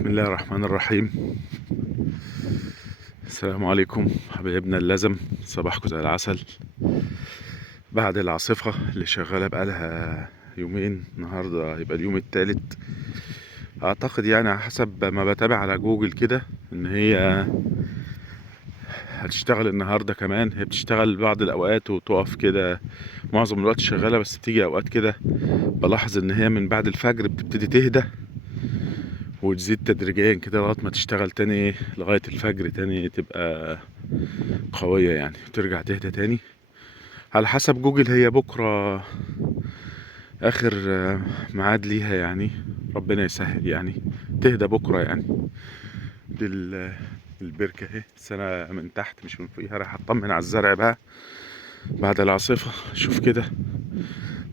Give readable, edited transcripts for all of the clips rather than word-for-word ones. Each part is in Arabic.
بسم الله الرحمن الرحيم. السلام عليكم حبايبنا اللزم، صباحكم زي العسل. بعد العاصفة اللي شغالة بقالها يومين، النهاردة يبقى اليوم الثالث اعتقد، يعني على حسب ما بتابع على جوجل كده ان هي هتشتغل النهاردة كمان. هي بتشتغل بعض الاوقات وتقف كده، معظم الوقت شغالة، بس بتيجي اوقات كده بلاحظ ان هي من بعد الفجر بتبتدي تهدى وتزيد تدريجيا كده لغايه ما تشتغل تاني لغايه الفجر تاني، تبقى قويه يعني، وترجع تهدى تاني على حسب جوجل. هي بكره اخر ميعاد ليها يعني، ربنا يسهل يعني تهدى بكره يعني. دي البركه اهي، بس انا من تحت مش من فوقيها، رايح اطمن على الزرع بقى بعد العاصفه. شوف كده،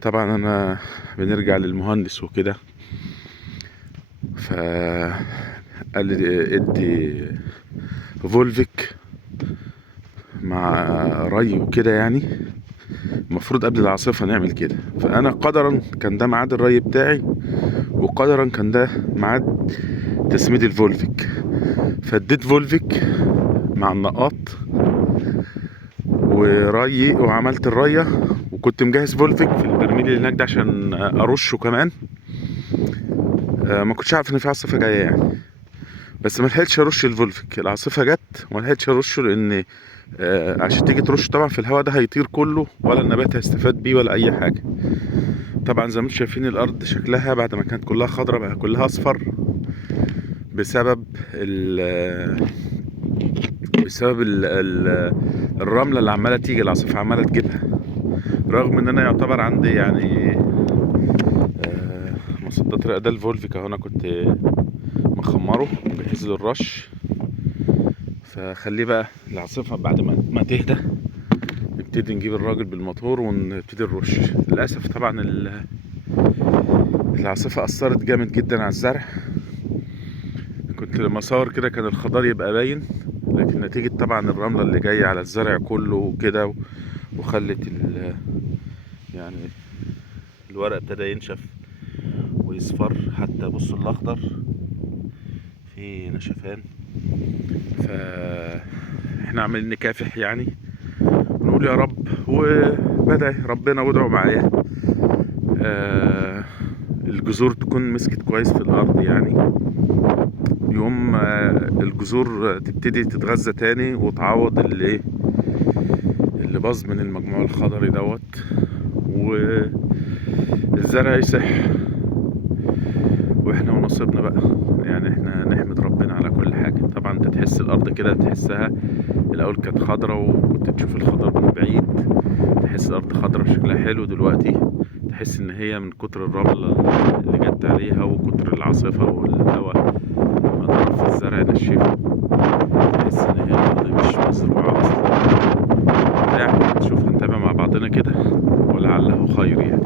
طبعا انا بنرجع للمهندس وكده، فقال لي ادي فولفيك مع ري وكده يعني، المفروض قبل العاصفة نعمل كده. فأنا قدرا كان ده ميعاد الري بتاعي، وقدرا كان ده ميعاد تسميد الفولفيك، فاديت فولفيك مع النقاط وري، وعملت الرية، وكنت مجهز فولفيك في البرميل اللي هناك ده عشان أرشه كمان. ما كنتش عارف إن في عاصفة جاية يعني، بس ما لحقتش ارش الفولفيك. العاصفه جت وما لحقتش ارشه، لان عشان تيجي ترش طبعا في الهواء ده هيطير كله، ولا النبات هيستفاد بيه ولا اي حاجه. طبعا زي ما انتم شايفين الارض شكلها بعد ما كانت كلها خضرة بقى كلها اصفر، بسبب بسبب الرمله اللي عماله تيجي، العاصفه عماله تجيبها. رغم ان انا يعتبر عندي يعني مصدات رئه، ده الفولفيك اهو، انا كنت مخمره مجهز له الرش. فخليه بقى العاصفة بعد ما تهدى نبتدي نجيب الراجل بالموتور ونبتدي نرش. للأسف طبعا العاصفة أثرت جامد جدا على الزرع. كنت لما أصور كده كان الخضار يبقى باين، لكن نتيجة طبعا الرملة اللي جاية على الزرع كله وكده، وخلت يعني الورق ابتدى ينشف ويصفر. حتى بصوا الأخضر في نشفان. فاحنا عمالين نكافح يعني، نقول يا رب، وبدأ ربنا وادعوا معايا الجذور تكون مسكت كويس في الارض يعني. يوم الجذور تبتدي تتغذى تاني وتعوض اللي باظ من المجموع الخضري دوت، والزرع يصح، واحنا ونصيبنا بقى يعني. احنا نحمد ربنا على كل حاجة. طبعا انت تحس الارض كده، تحسها الاول كانت خضرة وكنت تشوف الخضر من بعيد، تحس الارض خضرة شكلها حلو. دلوقتي تحس ان هي من كتر الرملة اللي جت عليها وكتر العاصفة والهواء ما ضرب في الزرع نشفه، تحس ان هي الارض مش مزروعة اصلا يعني. نشوف، هنتابع مع بعضنا كده ولعله خير يعني.